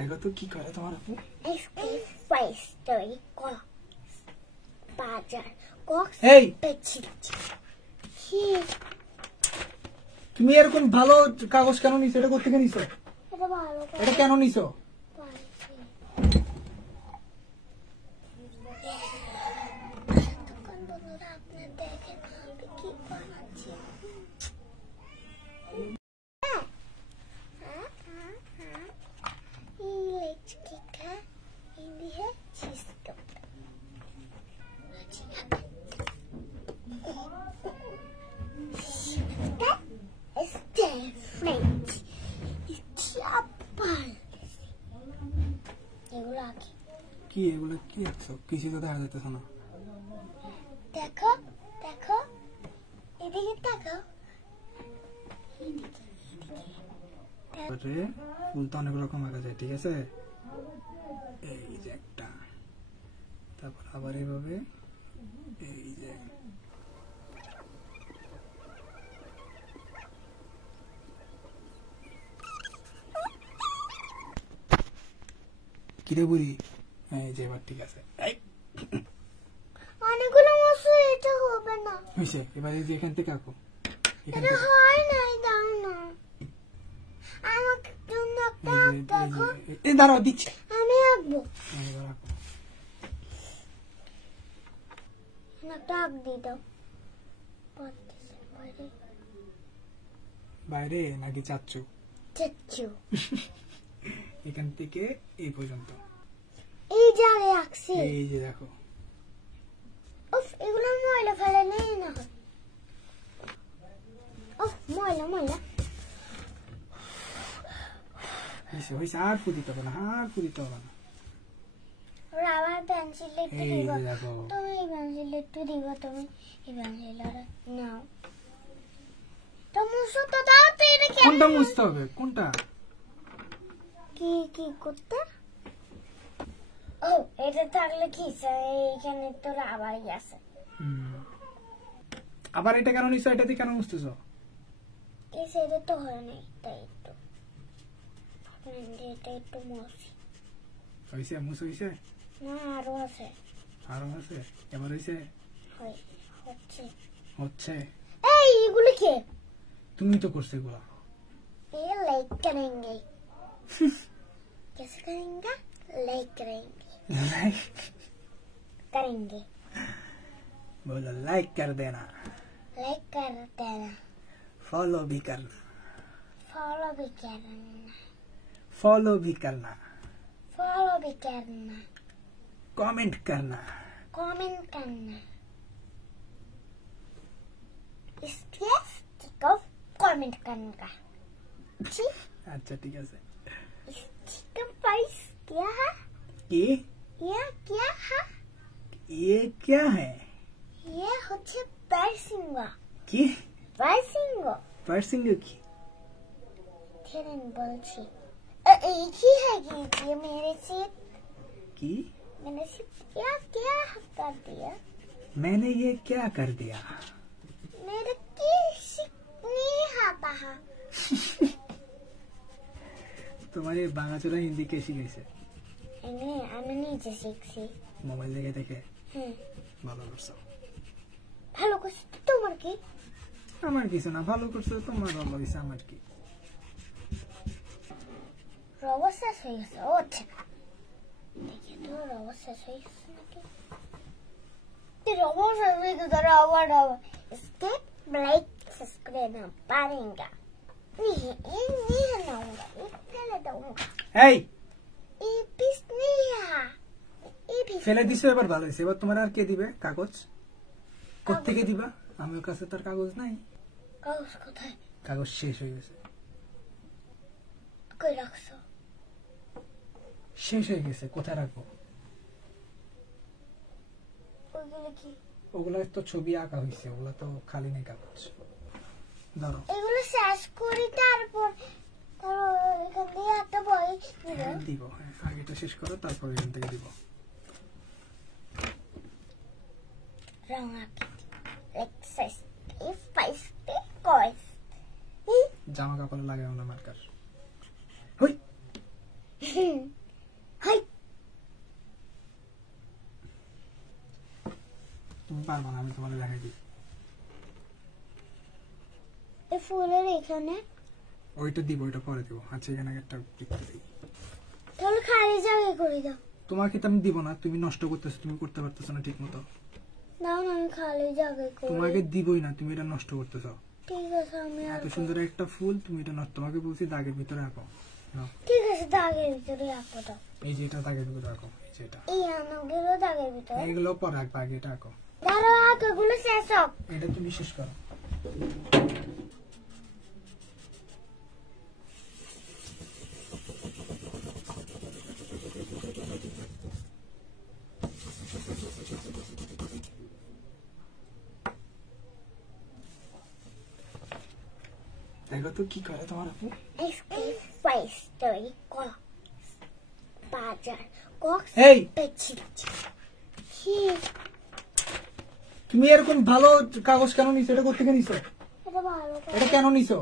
দেখো তো কি করে তোমার আপু। এই তুমি এরকম ভালো কাগজ কেন নিছো? এটা কোথা থেকে নিছো? এটা কেন নিছো? কি এগুলো কি আছো? কিছু তো দেখা যাইতেছে না। দেখো দেখো এদিকে দেখো। ফুল তো অনেক রকম আঁকা যায়, ঠিক আছে? এই যে একটা, তারপর আবার এইভাবে, এই যে কিরে বুড়ি, এই যে এবার ঠিক আছে। অনেকগুলো মশলা, এটা হবে না। হয়েছে, এবার এই যে এখান থেকে আঁকো। এটা হয় নাই, দাও না আমাকে জন্য একটা দেখো। এই দাঁড়াও, দিচ্ছি, আমি আঁকবো। এবার আঁকো। একটা আঁক দিয়ে দাও। বাইরে নাকি চাচ্ছু? চাচ্ছু। এখান থেকে এই পর্যন্ত, এই জায়গায় আঁকছি। এই যে দেখো। উফ, এগুলো ময়লা ফেলে নেই না। উফ, ময়লা ময়লা। হয়েছে হয়েছে, আর ফুদিতে হবে না, আর ফুদিতে হবে না। রাবার পেন্সিল একটু এই দিব। যে দেখো। তুমি এই পেন্সিল একটু দিব, তুমি এই পেন্সিল নাও। তো মুছো তো দাও তো। এটা কোনটা মুছতে হবে? কোনটা? কি কি করতে? ও, এটা থাকলে কি এইখানে তো রাবারই আছে। আবার এটা কেন নিছো? এটা দিয়ে কেন মুছতেছো? এই সাইডে তো হয় নাই, তাই তো এটা একটু মুছি। হয়েছে, মুছ হয়েছে? না, আরো আছে। আরো আছে? এবার হয়েছে? হচ্ছে হচ্ছে। এই এগুলো কি? তুমি তো করছো এগুলা। ये लाइक करेंगे। कैसे करेंगे? लाइक करेंगे। करेंगे। बोलो लाइक कर देना, लाइक कर देना, फॉलो भी करना, फॉलो भी करना, फॉलो भी करना, फॉलो भी करना, कमेंट करना, कमेंट करना। इसके स्टिक ऑफ कमेंट करने का। अच्छा ठीक है। इसका प्राइस क्या है? ये क्या है? ये क्या है? ये হচ্ছে পার্সিঙ্গা। কি? পার্সিঙ্গা। পার্সিঙ্গা কি? ठहरन বলছি। এই কি है ये मेरे से? কি? मैंने से क्या क्या कर दिया? मैंने ये क्या कर दिया? मेरे की नहीं आता है। তোমার এই বাংলাচোরা হিন্দি কে শিখাইছে? আমি নিজে শিখছি, মোবাইল দেখে দেখে। ভালো করছো। ভালো করছো তো। তোমার কি? আমার কিছু না, ভালো করছো তোমার, ভালো হয়েছে আমার কি। রবার শেষ হয়ে গেছে। ও আচ্ছা, দেখি তো রবার শেষ হয়ে গেছে নাকি। রবার শেষ হয়ে গেছে। রবার इसके ब्लैक सब्सक्राइब ना पाएंगे। नहीं लाऊंगा, फैले दूंगा। এই ये पीस नहीं है, ये भी ফেলে দিছো, এবার ভালো হয়েছে। এবার তোমার আর কে দিবে কাগজ? কোত্থেকে দিবা? আমার কাছে তার কাগজ নাই। কাগজ কোথায়? কাগজ শেষ হয়ে গেছে। কই রাখছো? শেষ হয়ে গেছে, কোথায় রাখবো? ওগুলো কি? ওগুলা তো ছবি আঁকা হয়েছে, ওগুলা তো খালি নেই কাগজ। ধরো, এগুলো শেষ করি, তারপর এখান থেকে একটা বই দিব। হ্যাঁ, আগেটা শেষ করো, তারপর এখান থেকে দিব। রং আঁকি এক্সারসাইজ ফাইসতে কয়েস জামা কাপড় লাগাও না মার্কার। হই হাই তুমি পারবা না, আমি তোমাকে দেখাই দিই। এই ফুলের এখানে ওইটা দিব, ওইটা পরে দিব। আচ্ছা এখানে একটা টিপতে দিই। তাহলে খালি জায়গায় করে দাও। তোমাকে তো আমি দিব না, তুমি নষ্ট করতেছো, তুমি করতে পারতেছো না ঠিক মতো। দাও না, আমি খালি জায়গায় করে। তোমাকে দিবই না, তুমি এটা নষ্ট করতেছো। ঠিক আছে, আমি এত সুন্দর একটা ফুল তুমি এটা নষ্ট, তোমাকে বলছি দাগের ভিতরে রাখো। নাও, ঠিক আছে, দাগের ভিতরে রাখো দাও। এই যে এটা দাগের ভিতরে রাখো, এই যে এটা। এই আনাগুলো দাগের ভিতরে। এগুলো পরে রাখবা, আগে এটা রাখো। দাঁড়াও, আঁকাগুলো শেষ হোক। এটা তুমি শেষ করো। দেখো তো কি করে তোমার আপু। Escape by story clocks. বাজার কক্স এই পেছিল। কি তুমি এরকম ভালো কাগজ কেন নিছো? এটা করতে কেন নিছো? এটা ভালো এটা কেন নিছো?